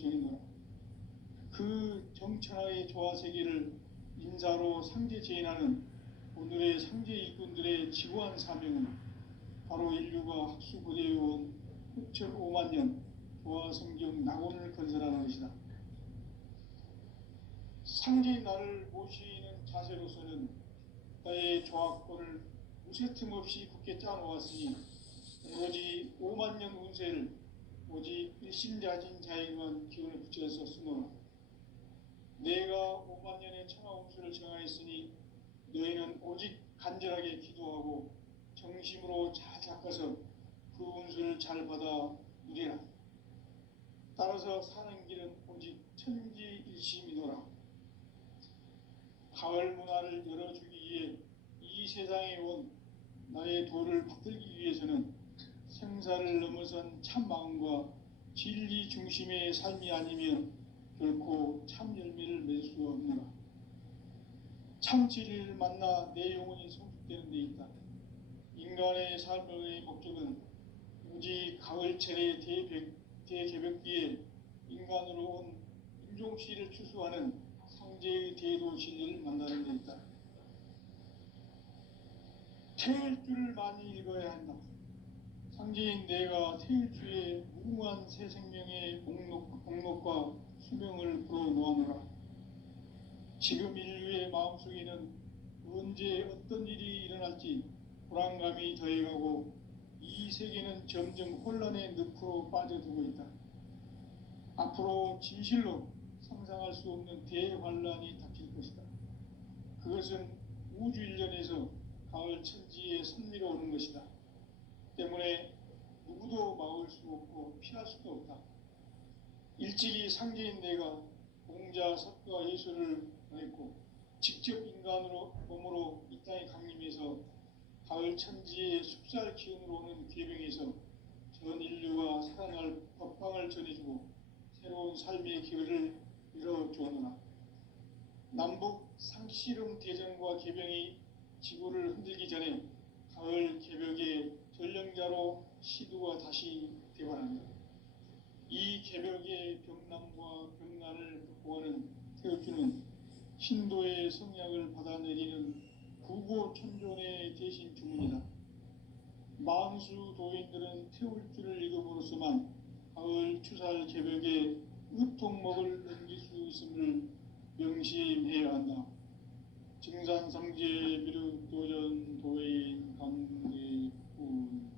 정해노라. 그 정천하의 조화세계를 인자로 상제재현하는 오늘의 상제 일꾼들의 지구한 사명은 바로 인류가 학수고대해온 흑철 5만 년 조화성경 낙원을 건설하는 것이다. 상제의 나를 모시는 자세로서는 나의 조화권을 무쇠틈 없이 굳게 짜놓았으니 오로지 5만 년 운세를 오직 일심자진 자에게만 기운을 붙여서 쓰노라. 내가 5만 년의 천하 운수를 정하였으니 너희는 오직 간절하게 기도하고 정심으로 잘 닦아서 그 운수를 잘 받아 누리라. 따라서 사는 길은 오직 천지일심이노라. 가을 문화를 열어주기 위해 이 세상에 온 나의 도를 받들기 위해서는 생사를 넘어선 참 마음과 진리 중심의 삶이 아니면 결코 참 열매를 맺을 수 없노라. 참 진리를 만나 내 영혼이 성숙되는 데 있다. 인간의 삶의 목적은 오직 가을철의 대개벽기에 인간으로 온 인종씨를 추수하는 상제의 대도 진리를 만나는 데 있다. 태일주를 많이 읽어야 한다. 상제인 내가 태일주의 무궁한 새 생명의 목록과 수명을 불어놓아노라. 지금 인류의 마음속에는 언제 어떤 일이 일어날지 불안감이 더해가고 이 세계는 점점 혼란의 늪으로 빠져들고 있다. 앞으로 진실로 상상할 수 없는 대환란이 닥칠 것이다. 그것은 우주 일련에서 가을 천지의 선미로 오는 것이다. 때문에 누구도 막을 수 없고 피할 수도 없다. 일찍이 상제인 내가 공자, 석가, 예수를 보냈고 직접 인간으로 몸으로 이 땅에 강림해서 가을 천지의 숲살 기운으로 오는 계명에서 전 인류가 살아날 법방을 전해주고 새로운 삶의 기회를 열어주었노라. 남북 상씨름 대전과 계병이 지구를 흔들기 전에 가을 개벽의 전령자로 시두가 다시 대관한다. 이 개벽의 병남과 병난을 극복하는 태울주는 신도의 성약을 받아내리는 구고천존의 대신 주문이다. 만수 도인들은 태울주를 읽음으로써만 가을 추살 개벽에 의통목을 넘길 수 있음을 명심해야 한다. 증산상제 미륵도전 도인 강대군.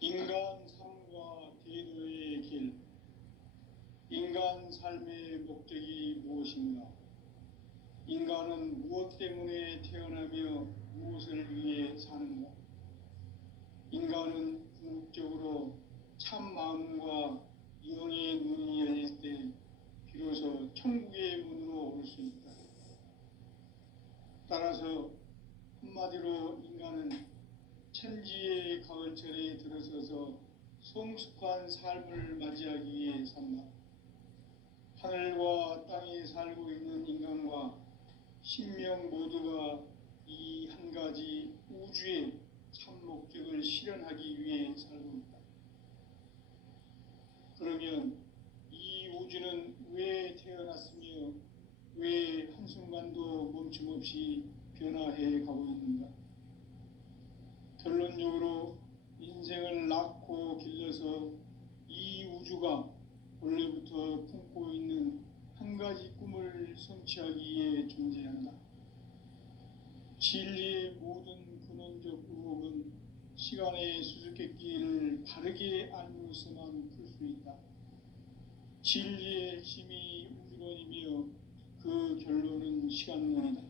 인간 삶과 대도의 길. 인간 삶의 목적이 무엇인가? 인간은 무엇 때문에 태어나며 무엇을 위해 사는가? 인간은 궁극적으로 참 마음과 영의 눈이 열릴 때 비로소 천국의 문으로 올 수 있다. 따라서 한마디로 인간은 천지의 가을철에 들어서서 성숙한 삶을 맞이하기 위해 산다. 하늘과 땅에 살고 있는 인간과 신명 모두가 이 한 가지 우주의 참 목적을 실현하기 위해 살고 있다. 그러면 이 우주는 왜 태어났으며 왜 한순간도 멈춤없이 변화해 가고 있는가? 결론적으로 인생을 낳고 길러서 이 우주가 원래부터 품고 있는 한 가지 꿈을 성취하기 위해 존재한다. 진리의 모든 근원적 의혹은 시간의 수수께끼를 바르게 알므로서만 풀 수 있다. 진리의 핵심이 우주론이며 그 결론은 시간론이다.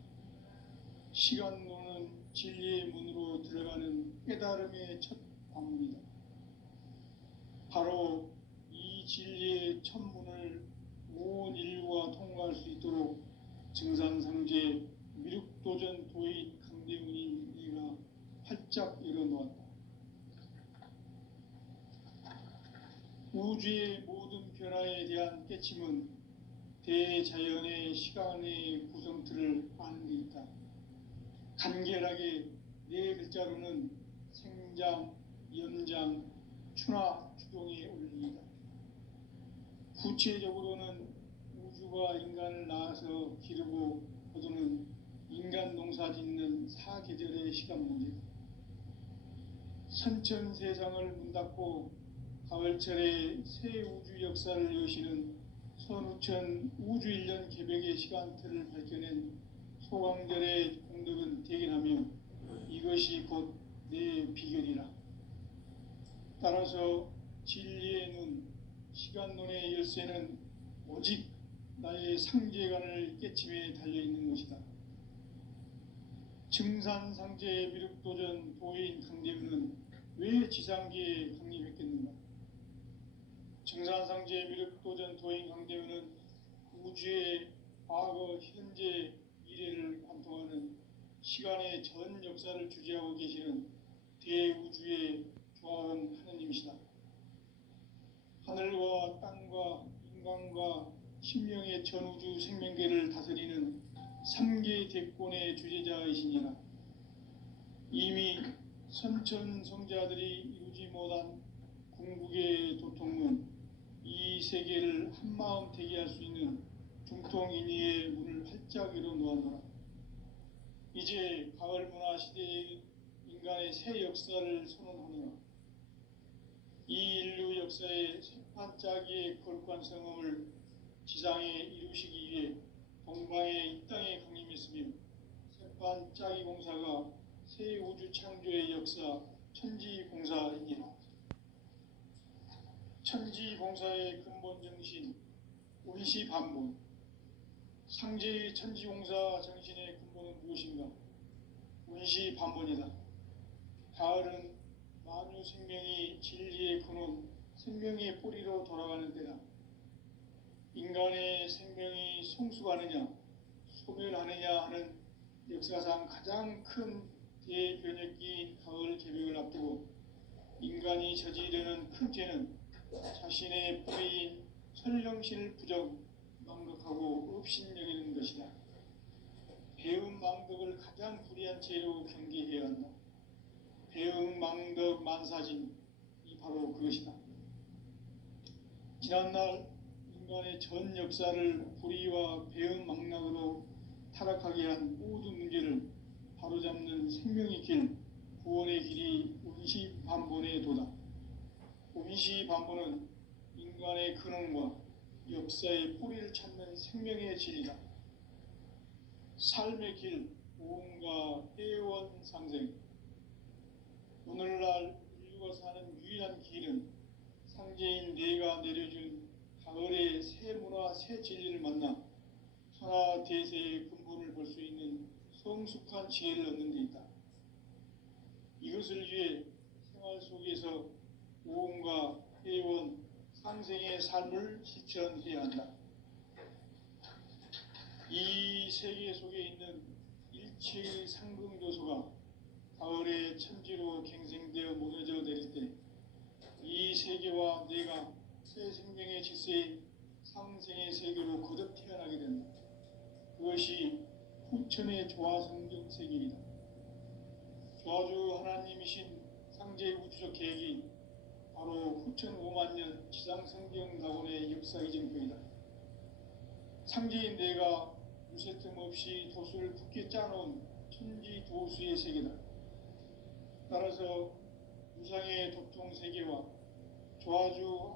시간론은 진리의 문으로 들어가는 깨달음의 첫 방문이다. 바로 이 진리의 첫 문을 온 인류가 통과할 수 있도록 증산상제 미륵도전 도인 강대훈이 이가 활짝 열어놓았다. 우주의 모든 변화에 대한 깨침은 대자연의 시간의 구성틀을 아는 데 있다. 간결하게 네 글자로는 생장, 연장, 추나 추동에 올립니다. 구체적으로는 우주가 인간을 낳아서 기르고 거두는 인간 농사 짓는 사계절의 시간 문제, 선천 세상을 문 닫고 가을철에 새 우주 역사를 여시는 선우천 우주일년 개벽의 시간틀을 밝혀낸 소강절의 공덕은 대견하며 이것이 곧 내 비결이라. 따라서 진리의 눈, 시간론의 열쇠는 오직 나의 상제관을 깨침에 달려있는 것이다. 증산상제 미륵도전 도인 강대우는 왜 지상계에 강림했겠는가? 증산상제 미륵도전 도인 강대우는 우주의 과거, 현재, 미래를 관통하는 시간의 전 역사를 주재하고 계시는 대우주의 조화원 하느님이시다. 하늘과 땅과 인간과 신명의 전우주 생명계를 다스리는 3계 대권의 주제자이시니라. 이미 선천성자들이 이루지 못한 궁극의 도통은 이 세계를 한마음 대기할 수 있는 중통인의의 문을 활짝 열어 놓았노라. 이제 가을 문화 시대의 인간의 새 역사를 선언하노라. 이 인류 역사의 새판짜기의 거룩한 성음을 지상에 이루시기 위해 동방의 이 땅에 강림했으며 새판짜기 공사가 새 우주 창조의 역사 천지공사이니라. 천지공사의 근본 정신 운시반본, 상제의 천지공사 정신의 근본은 무엇인가? 운시반본이다. 가을은 만유 생명이 진리의 근원, 생명의 뿌리로 돌아가는 때다. 인간의 생명이 성숙하느냐, 소멸하느냐 하는 역사상 가장 큰 대변혁기인 가을 개벽을 앞두고 인간이 저지르는 큰 죄는 자신의 뿌리인 설령신을 부정, 망각하고 업신여기는 것이다. 배움 망덕을 가장 불의한 죄로 경계해야 한다. 배움 망덕 만사진이 바로 그것이다. 지난날 인간의 전 역사를 불의와 배움 망락으로 타락하게 한 모든 문제를 바로잡는 생명의 길, 구원의 길이 운시반본의 도다. 운시반본은 인간의 근원과 역사의 뿌리를 찾는 생명의 진리다. 삶의 길, 오음과 해원상생. 오늘날 인류가 사는 유일한 길은 상제인 내가 내려준 가을의 새 문화, 새 진리를 만나 천하 대세의 근본을 볼 수 있는 성숙한 지혜를 얻는 데 있다. 이것을 위해 생활 속에서 오음과 해원, 상생의 삶을 실천해야 한다. 이 세계 속에 있는 일체의 상승조소가 가을의 천지로 갱생되어 무너져 내릴 때 이 세계와 내가 새 생명의 질서인 상생의 세계로 거듭 태어나게 된다. 그것이 후천의 조화성경 세계이다. 조화주 하나님이신 상제 우주적 계획이 바로 후천 5만 년 지상성경 낙원의 역사 이정표이다. 상제인 내가 유세 틈 없이 도수를 굳게 짜놓은 천지 도수의 세계다. 따라서 무상의 도통 세계와 조화주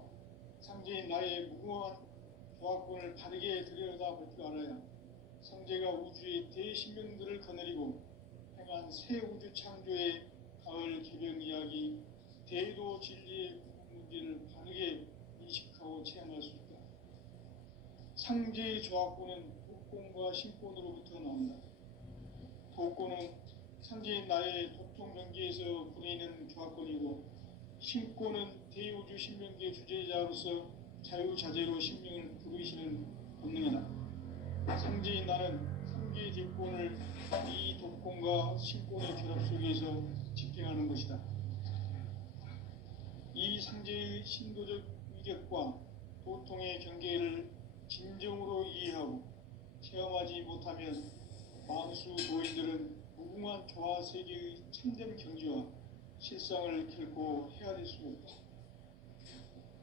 상제인 나의 무궁한 조화권을 바르게 들여다볼 줄 알아야 상제가 우주의 대신명들을 거느리고 행한 새 우주 창조의 가을 개벽 이야기, 대도 진리의 문제를 바르게 인식하고 체험할 수 있다. 상제의 조화권은 도권과 신권으로부터 나온다. 도권은 상제인 나의 도통 경계에서 부리는 조화권이고, 신권은 대우주 신명계 주제자로서 자유자재로 신명을 부르시는 본능이다. 상제인 나는 3개의 대권을 이 도권과 신권의 결합 속에서 집행하는 것이다. 이 상제의 신도적 위력과 도통의 경계를 진정으로 이해하고 체험하지 못하면 만수 도인들은 무궁한 공정한 조화 세계의 참된 경지와 실상을 결코 헤아릴 수 없다.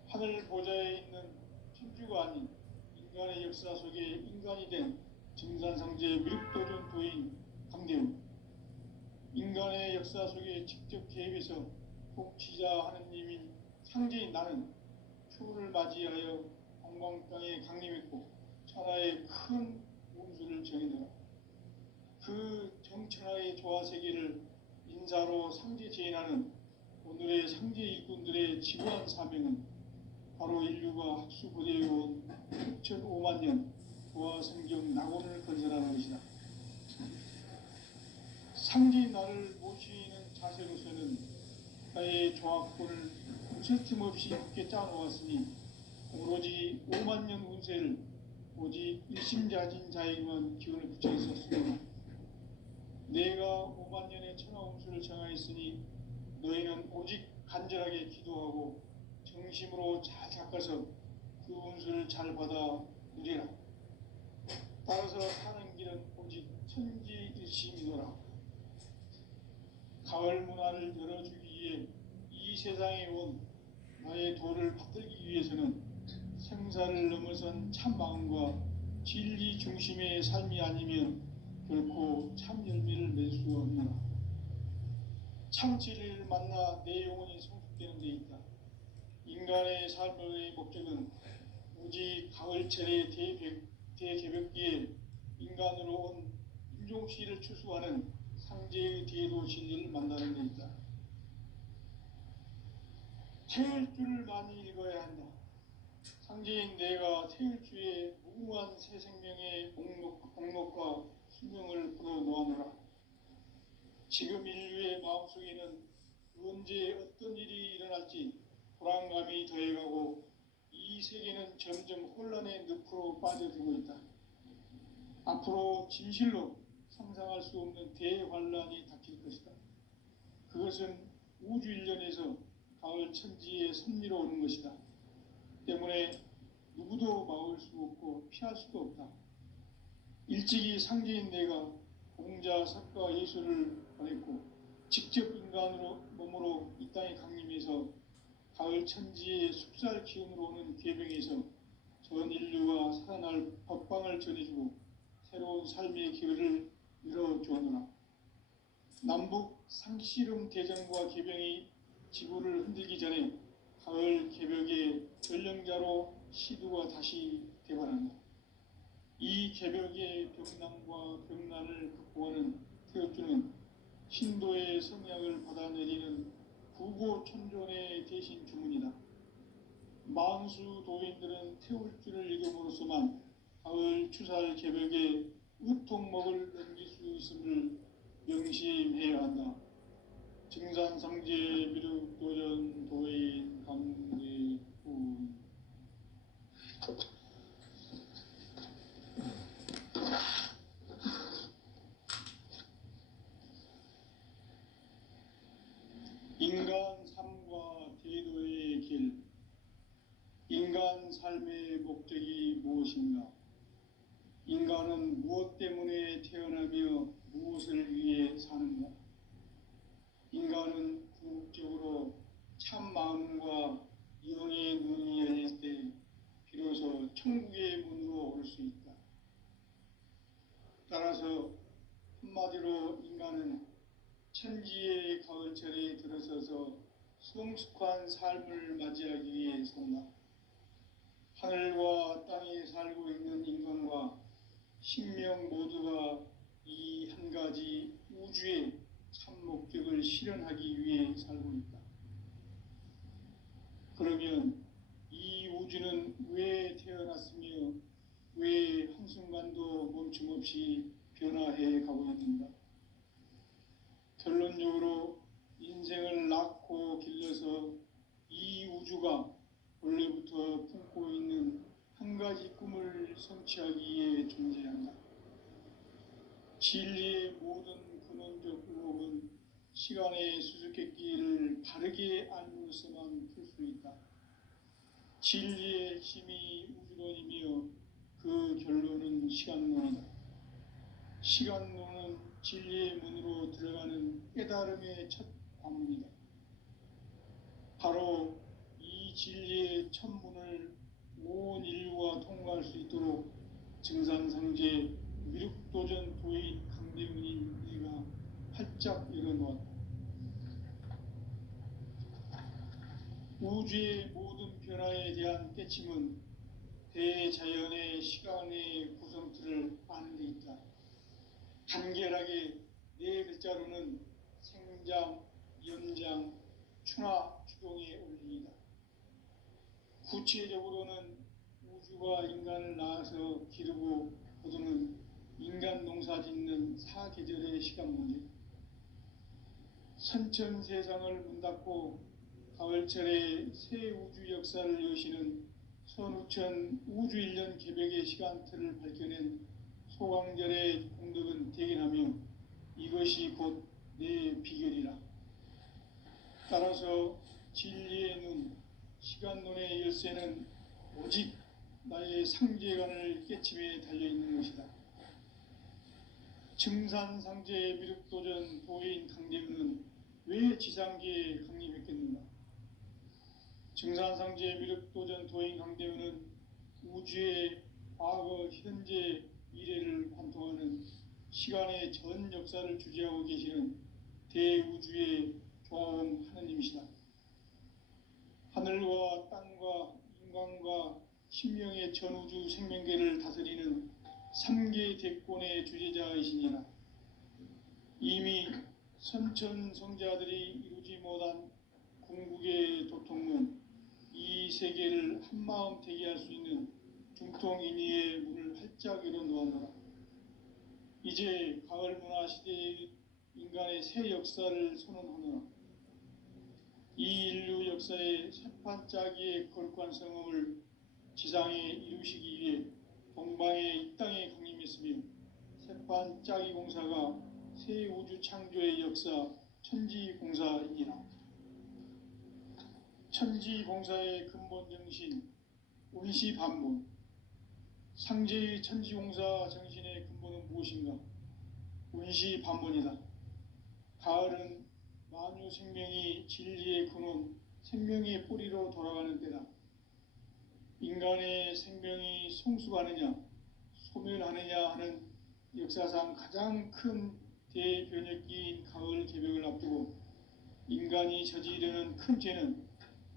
하늘 보좌에 있는 천주가 아닌 인간의 역사 속에 인간이 된 증산상제 미륵도전 도인 강대우, 인간의 역사 속에 직접 개입해서 복지자 하느님인 상제인 나는 추후를 맞이하여 동방 땅에 강림했고 천하의 큰 운수를 정해내라. 그 정천하의 조화 세계를 인사로 상제 제인하는 오늘의 상제 일꾼들의 지구한 사명은 바로 인류가 학수고대해온 6,5만 년 조화 성경 낙원을 건설하는 것이다. 상제인 나를 모시는 자세로서는 나의 조합권을 멈춤없이 굳게 짜놓았으니 오로지 5만 년 운세를 오직 일심자진 자에게만 기운을 붙여 있었으므로 내가 5만 년의 천하 운수를 정하였으니 너희는 오직 간절하게 기도하고 정심으로 잘 닦아서 그 운수를 잘 받아 누리라. 따라서 사는 길은 오직 천지일심이노라. 가을 문화를 열어주기 위해 이 세상에 온 나의 도를 받들기 위해서는 생사를 넘어선 참 마음과 진리 중심의 삶이 아니면 결코 참 열매를 맺을 수 없느라. 참 진리를 만나 내 영혼이 성숙되는 데 있다. 인간의 삶의 목적은 오직 가을철의 대개벽기에 인간으로 온 임종시를 추수하는 상제의 대도 진리를 만나는 데 있다. 태일주를 많이 읽어야 한다. 상제인 내가 태일주의 무궁한 새 생명의 목록과 수명을 풀어놓아노라. 지금 인류의 마음속에는 언제 어떤 일이 일어날지 불안감이 더해가고 이 세계는 점점 혼란의 늪으로 빠져들고 있다. 앞으로 진실로 상상할 수 없는 대환란이 닥칠 것이다. 그것은 우주 일련에서 가을 천지의 섭리로 오는 것이다. 때문에 누구도 막을 수 없고 피할 수도 없다. 일찍이 상제인 내가 공자, 석가, 예수를 보냈고 직접 인간으로 몸으로 이 땅에 강림해서 가을 천지의 숲살 기운으로 오는 계병에서 전 인류가 살아날 법방을 전해주고 새로운 삶의 기회를 열어주었노라. 남북 상씨름 대전과 계병이 지구를 흔들기 전에 가을 개벽의 전령자로 시두가 다시 대발한다. 이 개벽의 병난과 병난을 극복하는 태엽주는 신도의 성약을 받아내리는 구고천존의 대신 주문이다. 만수 도인들은 태울주를 읽음으로써만 가을 추살 개벽의 의통목을 넘길 수 있음을 명심해야 한다. 증산상제 미륵도전 도인 강대훈. 인간 삶과 대도의 길. 인간 삶의 목적이 무엇인가? 인간은 무엇 때문에 태어나며 무엇을 위해 사는가? 인간은 궁극적으로 참 마음과 영의 눈이 열릴 때 비로소 천국의 문으로 올 수 있다. 따라서 한마디로 인간은 천지의 가을철에 들어서서 성숙한 삶을 맞이하기 위해 산다. 하늘과 땅에 살고 있는 인간과 신명 모두가 이 한 가지 우주의 참 목적을 실현하기 위해 살고 있다. 그러면 이 우주는 왜 태어났으며 왜 한순간도 멈춤없이 변화해 가고 있는가? 결론적으로 인생을 낳고 길러서 이 우주가 원래부터 품고 있는 한 가지 꿈을 성취하기 위해 존재한다. 진리의 모든 근원적 의혹은 시간의 수수께끼를 바르게 알므로서만 풀 수 있다. 진리의 힘이 우주론이며 그 결론은 시간론이다. 시간론은 진리의 문으로 들어가는 깨달음의 첫 관문이다. 바로 이 진리의 첫 문을 온 인류가 통과할 수 있도록 증산상제 미륵도전 도인 강대문인 네가 활짝 열어놓았다. 우주의 모든 변화에 대한 깨침은 대자연의 시간의 구성틀을 아는 데 있다. 간결하게 네 글자로는 생장, 연장, 추나 추동의 원리이다. 구체적으로는 우주가 인간을 낳아서 기르고 거두는 인간 농사 짓는 사계절의 시간 문제, 선천 세상을 문 닫고 가을철에 새 우주 역사를 여시는 선우천 우주 1년 개벽의 시간틀을 밝혀낸 소강절의 공덕은 대견하며 이것이 곧 내 비결이라. 따라서 진리의 눈, 시간론의 열쇠는 오직 나의 상제관을 깨침에 달려있는 것이다. 증산상제의 미륵도전 도인 강대문은 왜 지상계에 강림했겠는가? 증산상제의 미륵도전 도인 강대문은 우주의 과거, 현재, 미래를 관통하는 시간의 전 역사를 주재하고 계시는 대우주의 조화원 하느님이시다. 하늘과 땅과 인간과 신명의 전우주 생명계를 다스리는 3계 대권의 주재자이시니라. 이미 선천성자들이 이루지 못한 궁극의 도통문, 이 세계를 한마음 되게 할 수 있는 중통인의의 문을 활짝 열어놓았노라. 이제 가을 문화 시대의 인간의 새 역사를 선언하노라. 이 인류 역사의 새판짜기의 거룩한 성음을 지상에 이루시기 위해 동방의 이 땅에 강림했으며 새판짜기 공사가 새 우주 창조의 역사 천지공사이니라. 천지공사의 근본 정신 운시반본, 상제의 천지공사 정신의 근본은 무엇인가? 운시반본이다. 가을은 만유 생명이 진리의 근원, 생명의 뿌리로 돌아가는 때다. 인간의 생명이 성숙하느냐, 소멸하느냐 하는 역사상 가장 큰 대변혁기인 가을 개벽을 앞두고 인간이 저지르는 큰 죄는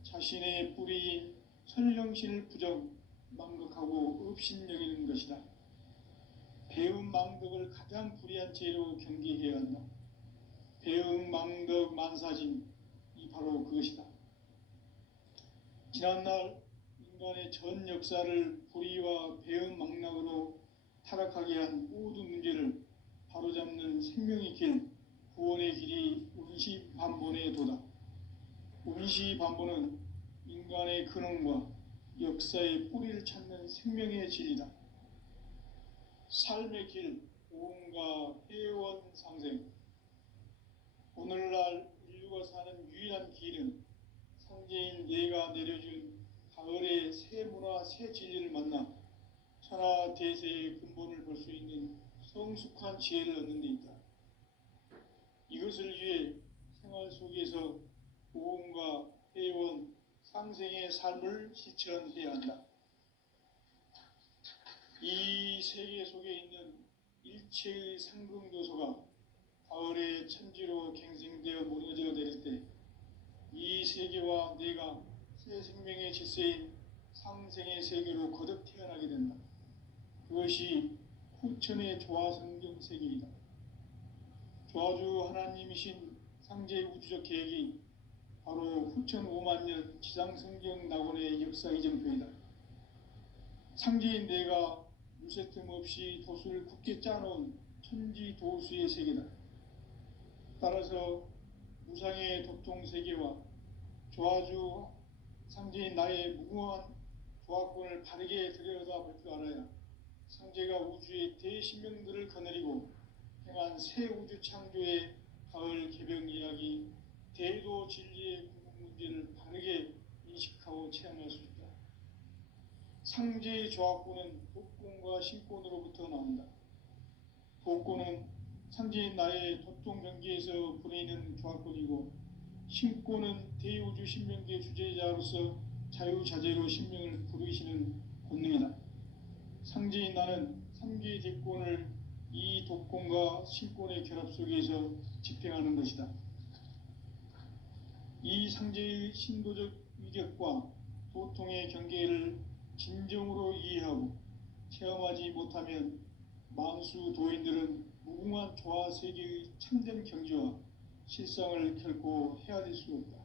자신의 뿌리인 선령신을 부정, 망극하고 업신여기는 것이다. 배음 망덕을 가장 불의한 죄로 경계해야 한다. 배음 망덕 만사진, 이 바로 그것이다. 지난날 인간의 전 역사를 불의와 배음 망락으로 타락하게 한 모든 문제를 바로잡는 생명의 길, 구원의 길이 운시반본의 도다. 운시반본은 인간의 근원과 역사의 뿌리를 찾는 생명의 진리다. 삶의 길, 오음과 회원 상생. 오늘날 인류가 사는 유일한 길은 상제인 네가 내려준 가을의 새 문화, 새 진리를 만나 천하 대세의 근본을 볼 수 있는 성숙한 지혜를 얻는 데 있다. 이것을 위해 생활 속에서 오음과 회원, 상생의 삶을 실천해야 한다. 이 세계 속에 있는 일체의 상금 요소가 가을의 천지로 갱생되어 무너져 내릴 때 이 세계와 내가 새 생명의 질서인 상생의 세계로 거듭 태어나게 된다. 그것이 후천의 조화성경 세계이다. 조화주 하나님이신 상제의 우주적 계획이 바로 후천 5만 년 지상성경 낙원의 역사 이정표이다. 상제인 내가 유세 틈 없이 도수를 굳게 짜놓은 천지 도수의 세계다. 따라서 무상의 도통세계와 조화주 상제인 나의 무궁한 조화권을 바르게 들여다볼 줄 알아야 상제가 우주의 대신명들을 거느리고 행한 새 우주 창조의 가을 개벽 이야기, 대도 진리의 궁극 문제를 바르게 인식하고 체험할 수 있다. 상제의 조화권은 독권과 신권으로부터 나온다. 독권은 상제인 나의 도통 경계에서 보내는 조합권이고, 신권은 대우주 신명계 주제자로서 자유자재로 신명을 부르시는 권능이다. 상제인 나는 상계 대권을 이 독권과 신권의 결합 속에서 집행하는 것이다. 이 상제의 신도적 위격과 도통의 경계를 진정으로 이해하고 체험하지 못하면 만수 도인들은 무궁한 조화 세계의 참된 경지와 실상을 결코 헤아릴 수 없다.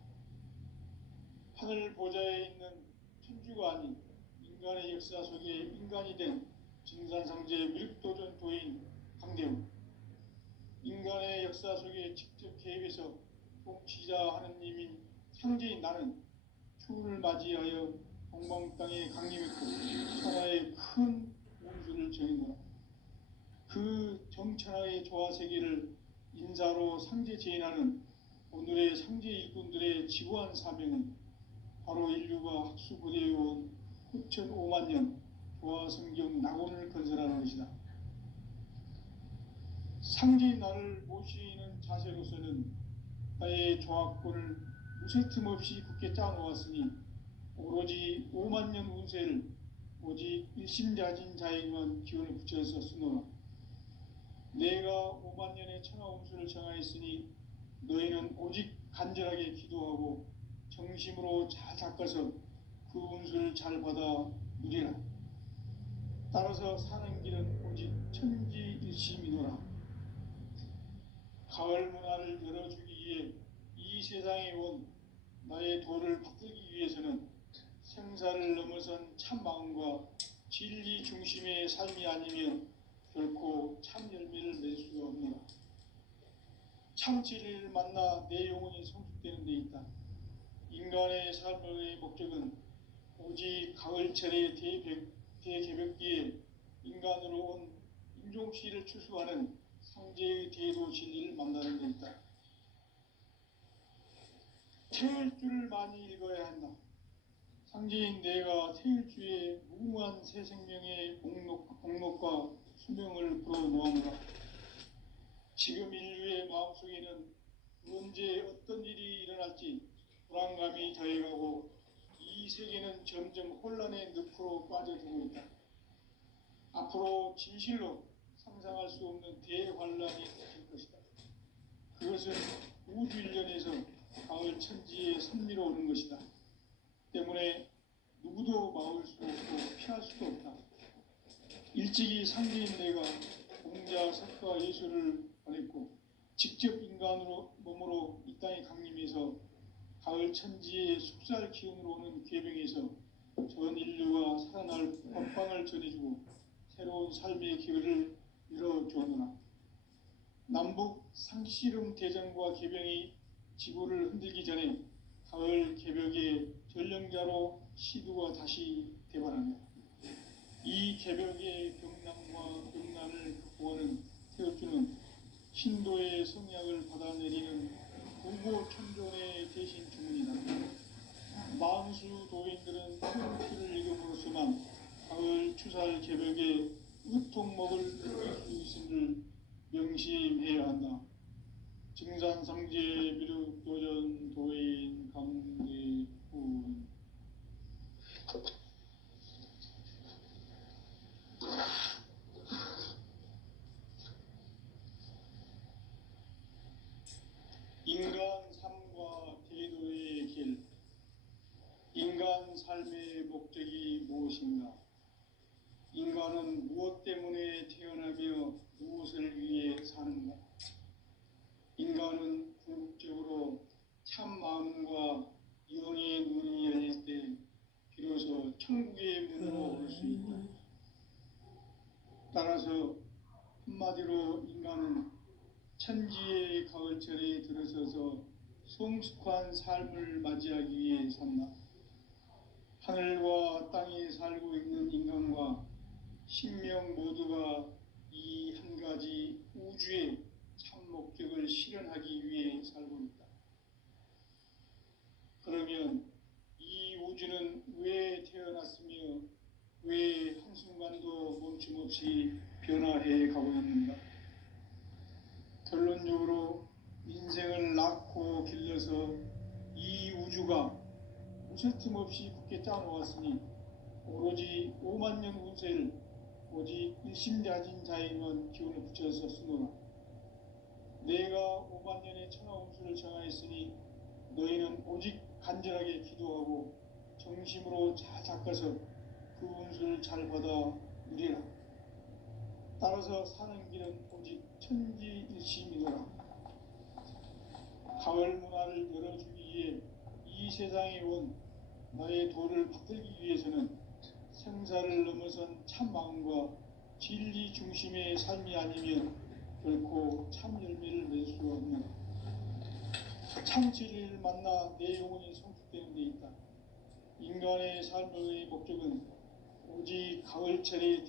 하늘 보좌에 있는 천주가 아닌 인간의 역사 속에 인간이 된 증산상제 미륵도전 도인 강대우, 인간의 역사 속에 직접 개입해서 통치자 하느님인 상제인 나는 추운을 맞이하여 동방 땅에 강림했고 천하의 큰 운수를 정해놓아 그 정천하의 조화 세계를 인사로 상제 제인하는 오늘의 상제 일꾼들의 지구한 사명은 바로 인류가 학수고대해온 후천 5만 년 조화 성경 낙원을 건설하는 것이다. 상제인 나를 모시는 자세로서는 나의 조합권을 무쇠틈 없이 굳게 짜놓았으니 오로지 5만 년 운세를 오직 일심자진 자에게만 기원을 붙여서 쓰노라. 내가 5만 년의 천하 운수를 정하였으니 너희는 오직 간절하게 기도하고 정심으로 잘 닦아서 그 운수를 잘 받아 누리라. 따라서 사는 길은 오직 천지일심이노라. 가을 문화를 열어주기 위해 이 세상에 온 나의 도를 받들기 위해서는 생사를 넘어선 참 마음과 진리 중심의 삶이 아니면 결코 참 열매를 맺을 수가 없노라. 참 진리를 만나 내 영혼이 성숙되는 데 있다. 인간의 삶의 목적은 오직 가을철의 대개벽기에 인간으로 온 인종시를 추수하는 상제의 대도 진리를 만나는 데 있다. 태일주를 많이 읽어야 한다. 상제인 내가 태일주의 무궁한 새 생명의 목록과 수명을 불어놓아노라. 지금 인류의 마음속에는 언제 어떤 일이 일어날지 불안감이 더해가고 이 세계는 점점 혼란의 늪으로 빠져들고 있다. 앞으로 진실로 상상할 수 없는 대환란이 닥칠 것이다. 그것은 우주일련에서 가을 천지의 섭리로 오는 것이다. 때문에 누구도 막을 수 없고 피할 수도 없다. 일찍이 상제인 내가 공자, 석가, 예수를 보냈고 직접 인간으로 몸으로 이 땅에 강림해서 가을 천지의 숙살 기운으로 오는 괴병에서 전 인류가 살아날 법방을 전해주고 새로운 삶의 기회를 열어주었노라. 남북 상씨름 대전과 개병이 지구를 흔들기 전에 가을 개벽의 전령자로 시두가 다시 대발하며 이 개벽의 병난과 병난을 극복하는 태어주는 신도의 성약을 받아내리는 부고 천존의 대신 주문이다. 만수 도인들은 태어주를 읽음으로써만 가을 추살 개벽의 의통목을 느낄 수 있음을 명심해야 한다. 증산상제 미륵도전 도인 강대훈. 인간 삶과 대도의 길. 인간 삶의 목적이 무엇인가? 인간은 무엇 때문에 태어나며 무엇을 위해 사는가? 인간은 궁극적으로 참 마음과 영의 눈이 열릴 때 비로소 천국의 문으로 올 수 있다. 따라서 한마디로 인간은 천지의 가을철에 들어서서 성숙한 삶을 맞이하기 위해 산다. 하늘과 땅에 살고 있는 인간과 신명 모두가 이 한 가지 우주의 참 목적을 실현하기 위해 살고 있다. 그러면 이 우주는 왜 태어났으며 왜 한순간도 멈춤없이 변화해 가고 있는가? 결론적으로 인생을 낳고 길러서 이 우주가 무슨 틈 없이 굳게 짜놓았으니 오로지 5만 년 운세를 오직 일심자진 자에만 기운을 붙여서 쓰노라. 내가 5만 년의 천하 운수를 정하였으니 너희는 오직 간절하게 기도하고 정심으로 잘 닦아서 그 운수를 잘 받아 누리라. 따라서 사는 길은 오직 천지일심이노라. 가을 문화를 열어주기 위해 이 세상에 온 나의 도를 받들기 위해서는 생사를 넘어선 참 마음과 진리 중심의 삶이 아니면 결코 참 열매를 맺을 수가 없는 참 진리를 만나 내 영혼이 성숙되는 데 있다. 인간의 삶의 목적은 오직 가을철의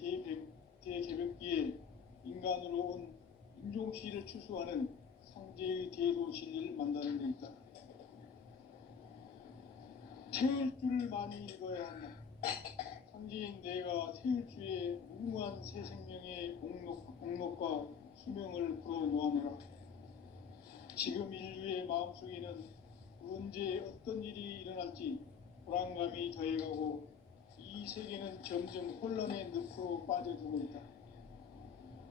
대개벽기에 인간으로 온 인종시를 추수하는 상제의 대도 진리를 만나는 데 있다. 태울 줄을 많이 읽어야 한다. 상제인 내가 태울 주의 무궁한 새 생명의 목록과 수명을 풀어놓아노라. 지금 인류의 마음속에는 언제 어떤 일이 일어날지 불안감이 더해가고 이 세계는 점점 혼란의 늪으로 빠져들고 있다.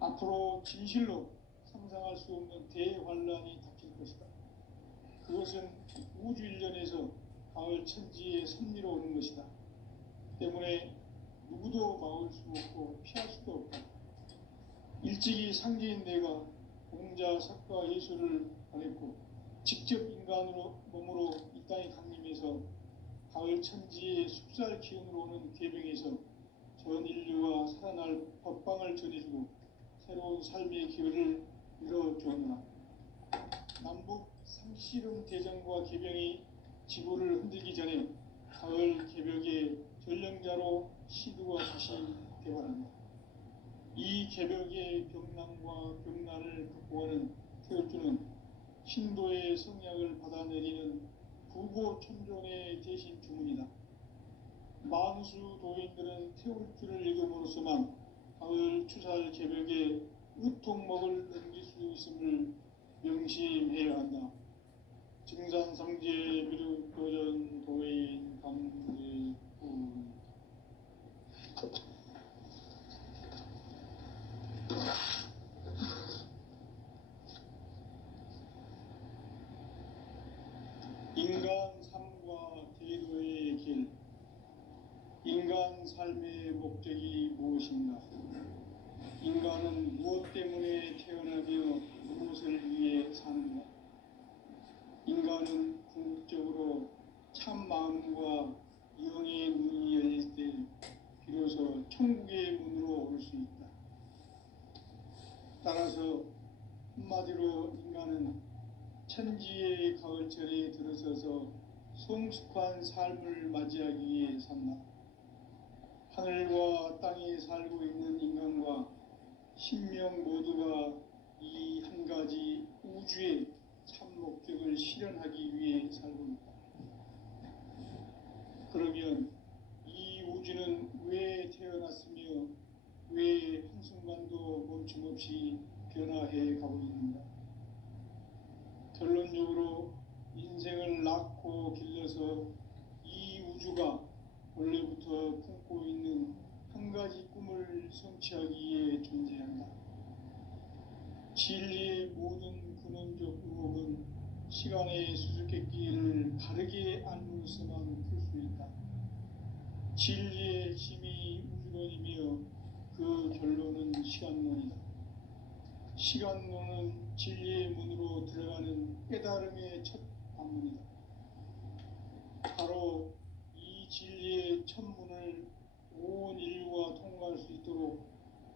앞으로 진실로 상상할 수 없는 대환란이 닥칠 것이다. 그것은 우주 일련에서 가을 천지의 섭리로 오는 것이다. 때문에 누구도 막을 수 없고 피할 수도 없다. 일찍이 상제인 내가 공자, 석가, 예수를 보냈고 직접 인간으로 몸으로 이 땅에 강림해서 가을 천지의 숲살 기운으로 오는 계명에서 전 인류가 살아날 법방을 전해주고 새로운 삶의 기회를 열어주었노라. 남북 상씨름 대전과 계병이 지구를 흔들기 전에 가을 개벽의 전령자로 시두가 다시 개발한다. 이 개벽의 병난과 병난을 극복하는 태울주는 신도의 성약을 받아내리는 부고천존의 대신 주문이다. 만수 도인들은 태울주를 읽음으로써만 가을 추살 개벽의 의통목을 넘길 수 있음을 명심해야 한다. 증산상제 미륵도전 도인 강제구 인간 삶과 대도의 길. 인간 삶의 목적이 무엇인가? 인간은 무엇 때문에 태어나며 무엇을 위해 사는가? 인간은 궁극적으로 참 마음과 영의 눈이 열릴 때 비로소 천국의 문으로 올 수 있다. 따라서 한마디로 인간은 천지의 가을철에 들어서서 성숙한 삶을 맞이하기 위해 산다. 하늘과 땅에 살고 있는 인간과 신명 모두가 이 한 가지 우주의 참 목적을 실현하기 위해 살고 있다. 그러면 이 우주는 왜 태어났으며 왜 한순간도 멈춤없이 변화해 가고 있는가? 결론적으로 인생을 낳고 길러서 이 우주가 원래부터 품고 있는 한 가지 꿈을 성취하기 위해 존재한다. 진리의 모든 근원적 의혹은 시간의 수수께끼를 바르게 알므로서만 풀 수 있다. 진리의 핵심이 우주론이며 그 결론은 시간론이다. 시간론은 진리의 문으로 들어가는 깨달음의 첫 관문이다. 바로 이 진리의 첫 문을 온 인류가 통과할 수 있도록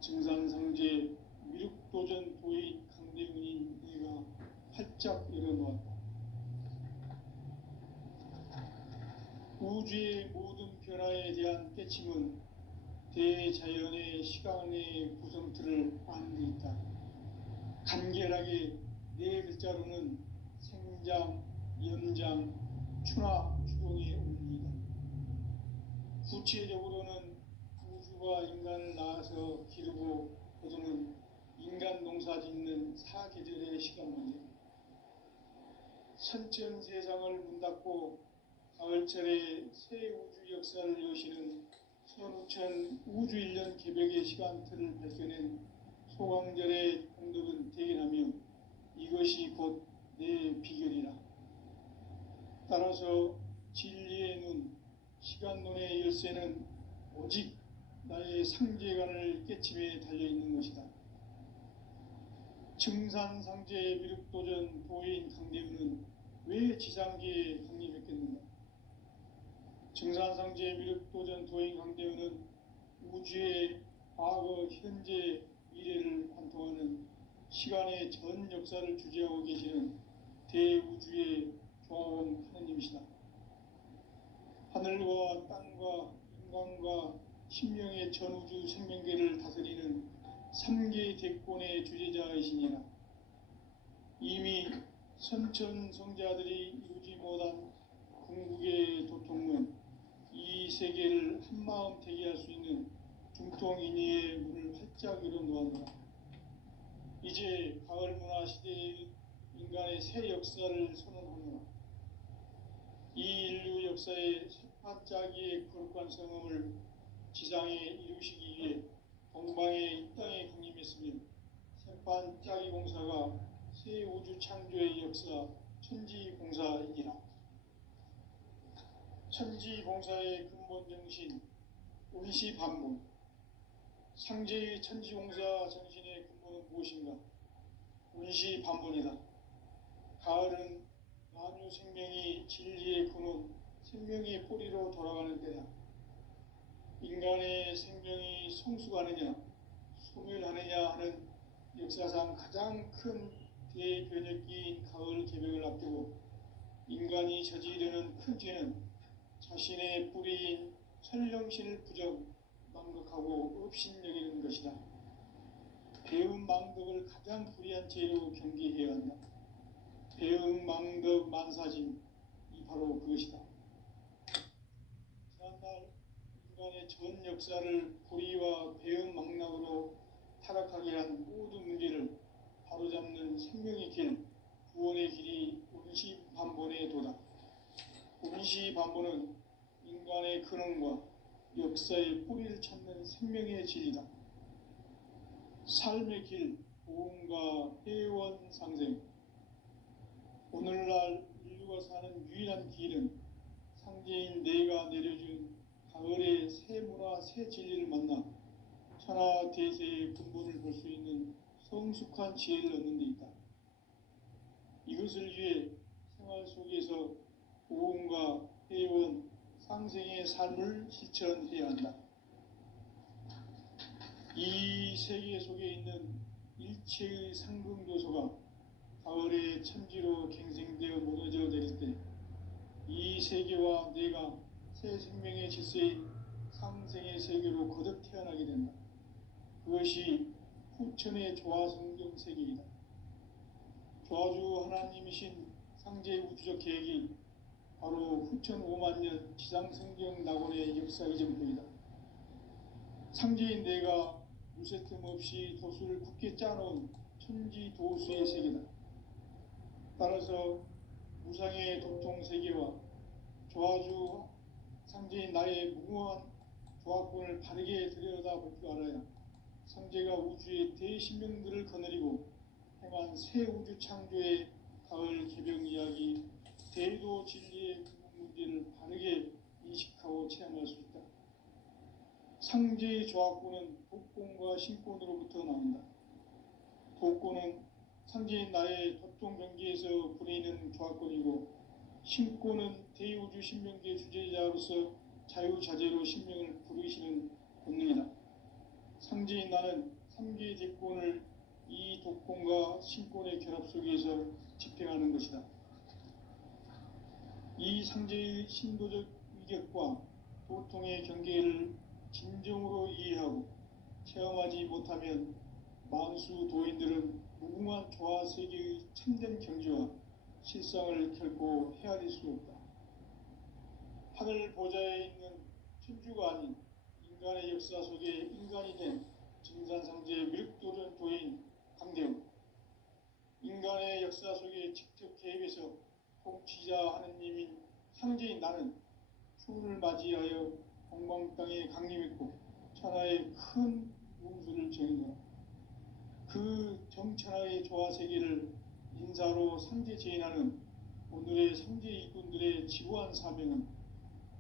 증산상제 미륵도전 도의 강대군인 내가 활짝 열어놓았다. 우주의 모든 변화에 대한 깨침은 대자연의 시간의 구성틀을 아는 데 있다. 간결하게 네 글자로는 생장, 연장, 추나 추동의 원리이다. 구체적으로는 우주가 인간을 낳아서 기르고 거두는 인간 농사 짓는 사계절의 시간 문제, 선천 세상을 문 닫고 가을철에 새 우주 역사를 여시는 선우천 우주일년 개벽의 시간틀을 밝혀낸 소강절의 공덕은 대견하며 이것이 곧 내 비결이라. 따라서 진리의 눈, 시간론의 열쇠는 오직 나의 상제관을 깨침에 달려있는 것이다. 증산상제의 미륵도전 도인 강대우는 왜 지상계에 강림했겠는가? 증산상제의 미륵도전 도인 강대우는 우주의 과거, 현재, 미래를 관통하는 시간의 전 역사를 주재하고 계시는 대우주의 조화원 하느님이시다. 하늘과 땅과 인간과 신명의 전우주 생명계를 다스리는 3개 대권의 주제자이시니라. 이미 선천성자들이 이루지 못한 궁극의 도통은 이 세계를 한마음 대기할 수 있는 중통인의의 문을 활짝 열어놓았노라. 이제 가을 문화 시대의 인간의 새 역사를 선언하노라. 이 인류 역사의 세판짜기의 거룩한 성음을 지상에 이루시기 위해 동방의 이 땅에 강림했으며 세판짜기 공사가 새 우주 창조의 역사 천지공사이니라. 천지공사의 근본 정신 운시반문. 상제의 천지공사 정신의 근본은 무엇인가? 운시반문이다. 가을은 만유 생명이 진리의 근원, 생명의 뿌리로 돌아가는 때야. 인간의 생명이 성숙하느냐, 소멸하느냐 하는 역사상 가장 큰 대변혁기인 가을 개벽을 앞두고 인간이 저지르는 큰 죄는 자신의 뿌리인 설령신을 부정, 망극하고 업신여기는 것이다. 배움 망덕을 가장 불의한 죄로 경계해야 한다. 배움 망덕 만사진, 이 바로 그것이다. 지난날 인간의 전 역사를 불의와 배움 망락으로 타락하게 한 모든 문제를 바로잡는 생명의 길, 구원의 길이 운시반본의 도다. 운시반본은 인간의 근원과 역사의 뿌리를 찾는 생명의 진리다. 삶의 길, 보험과 회원 상생. 오늘날 인류가 사는 유일한 길은 상제인 내가 내려준 가을의 새 문화, 새 진리를 만나 천하 대세의 근본을 볼 수 있는 성숙한 지혜를 얻는 데 있다. 이것을 위해 생활 속에서 보험과 회원, 상생의 삶을 실천해야 한다. 이 세계 속에 있는 일체의 상승교소가 가을의 천지로 갱생되어 무너져 내릴 때 이 세계와 내가 새 생명의 질서인 상생의 세계로 거듭 태어나게 된다. 그것이 후천의 조화성경 세계이다. 조화주 하나님이신 상제의 우주적 계획이 바로 후천 5만년 지상성경 낙원의 역사의 전부이다. 상제인 내가 무쇠틈 없이 도수를 굳게 짜놓은 천지도수의 세계다. 따라서 무상의 도통세계와 조화주 상제인 나의 무궁한 조화권을 바르게 들여다볼 줄 알아야 상제가 우주의 대신명들을 거느리고 행한 새 우주 창조의 가을 개벽 이야기, 대도 진리의 근본 문제를 바르게 인식하고 체험할 수 있다. 상제의 조화권은 독권과 신권으로부터 나온다. 독권은 상제인 나의 도통 경계에서 부리는 조화권이고, 신권은 대우주 신명계 주제자로서 자유자재로 신명을 부르시는 본능이다. 상제인 나는 3개 대권을 이 독권과 신권의 결합 속에서 집행하는 것이다. 이 상제의 신도적 위격과 도통의 경계를 진정으로 이해하고 체험하지 못하면 만수 도인들은 무궁한 조화 세계의 참된 경지와 실상을 결코 헤아릴 수 없다. 하늘 보좌에 있는 천주가 아닌 인간의 역사 속에 인간이 된 증산상제의 미륵도전 도인 강대우. 인간의 역사 속에 직접 개입해서 통치자 하느님인 상제인 나는 추운을 맞이하여 동방 땅에 강림했고 천하의 큰 운수를 정했노라. 그 정천하의 조화 세계를 인사로 상제 제인하는 오늘의 상제 일꾼들의 지구한 사명은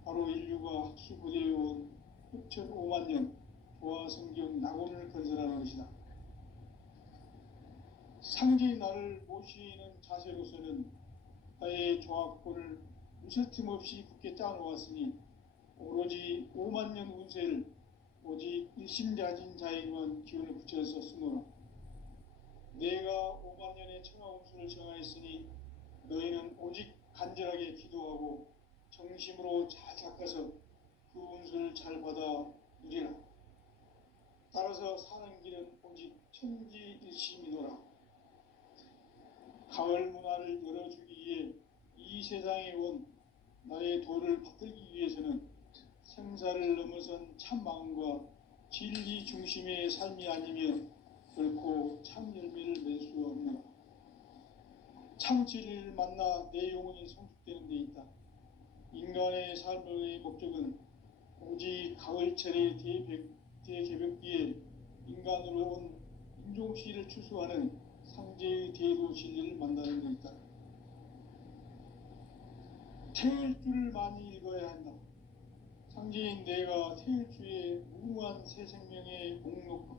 바로 인류가 학수고대해온 6,500만 년 조화 성경 낙원을 건설하는 것이다. 상제의 나를 모시는 자세로서는 나의 조화권을 무쇠틈 없이 굳게 짜놓았으니 오로지 5만 년 운세를 오직 일심자진 자에게만 기운을 붙여서 쓰노라. 내가 5만 년의 천하 운수를 정하였으니 너희는 오직 간절하게 기도하고 정심으로 잘 닦아서 그 운수를 잘 받아 누리라. 따라서 사는 길은 오직 천지일심이노라. 가을 문화를 열어주기 위해 이 세상에 온 나의 도를 받들기 위해서는 생사를 넘어선 참 마음과 진리 중심의 삶이 아니면 결코 참 열매를 맺을 수 없노라. 참 진리를 만나 내 영혼이 성숙되는 데 있다. 인간의 삶의 목적은 오직 가을철의 대개벽기에 인간으로 온 인종시를 추수하는 상제의 대도 진리를 만나는 데 있다. 태일주를 많이 읽어야 한다. 상제인 내가 태일주의 무궁한 새 생명의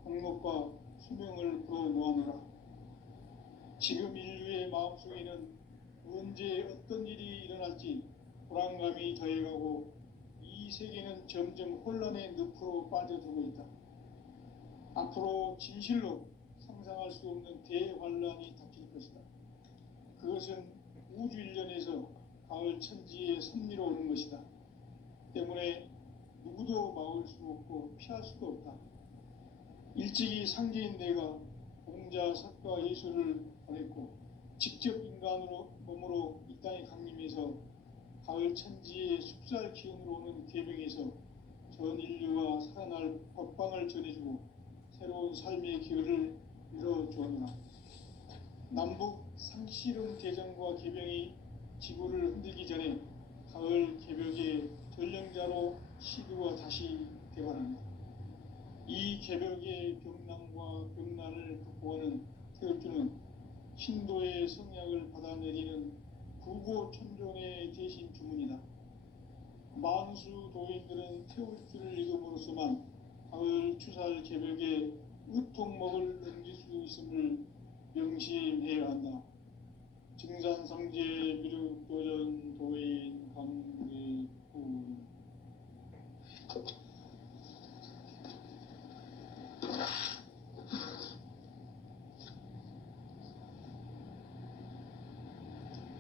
공력과 수명을 풀어놓아노라. 지금 인류의 마음속에는 언제 어떤 일이 일어날지 불안감이 더해가고 이 세계는 점점 혼란의 늪으로 빠져들고 있다. 앞으로 진실로 상상할 수 없는 대환란이 닥칠 것이다. 그것은 우주 일련에서 가을 천지의 섭리로 오는 것이다. 때문에 누구도 막을 수 없고 피할 수도 없다. 일찍이 상제인 내가 공자, 석과 예수를 보냈고 직접 인간으로 몸으로 이 땅에 강림해서 가을 천지의 숲살 기운으로 오는 계명에서 전 인류와 살아날 법방을 전해주고 새로운 삶의 기회를 열어주었노라. 남북 상씨름 대전과 개병이 지구를 흔들기 전에 가을 개벽의 전령자로 시드와 다시 대관합니다. 이 개벽의 병난과 병난을 극복하는 태극주는 신도의 성약을 받아내리는 구고천종의 대신 주문이다. 만수 도인들은 태울주를 읽음으로써만 가을 추살 개벽에 의통목을 넘길 수 있음을 명심해야 한다. 증산상제 미륵도전 도인 강대구.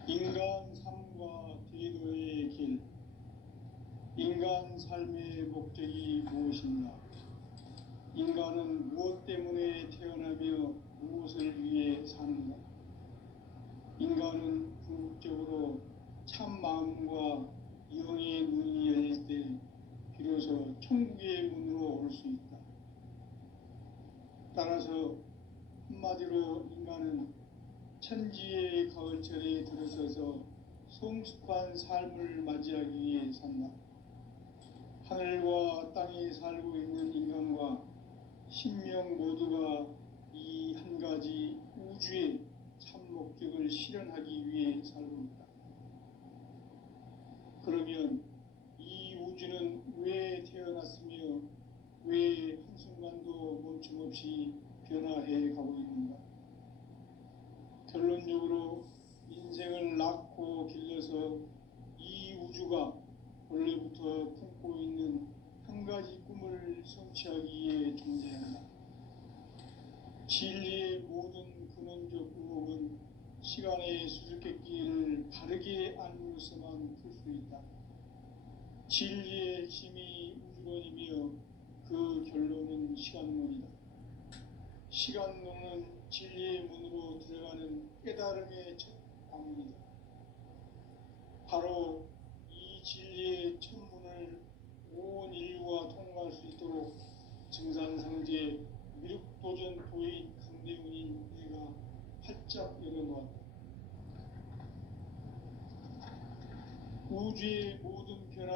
인간 삶과 대도의 길. 인간 삶의 목적이 무엇인가? 인간은 무엇 때문에 태어나며 무엇을 위해 사는가? 인간은 궁극적으로 참 마음과 영의 눈이 열릴 때 비로소 천국의 문으로 올 수 있다. 따라서 한마디로 인간은 천지의 가을철에 들어서서 성숙한 삶을 맞이하기 위해 산다. 하늘과 땅에 살고 있는 인간과 신명 모두가 이 한 가지 우주의 참 목적을 실현하기 위해 살고 있다. 그러면 이 우주는 왜 태어났으며 왜 한순간도 멈춤없이 변화해 가고 있는가? 결론적으로 인생을 낳고 길러서 이 우주가 원래부터 품고 있는 한 가지 꿈을 성취하기 위해 존재한다. 진리의 모든 근원적 의혹은 시간의 수수께끼를 바르게 알므로서만 풀 수 있다. 진리의 핵심이 우주론이며 그 결론은 시간론이다. 시간론은 진리의 문으로 들어가는 깨달음의 첫 방문이다. 바로 이 진리의 첫 문을 온 인류가 통과할 수 있도록 증산상제 미륵도전 도인 내 운인 내가 활짝 열어놓았다. 우주의 모든 변화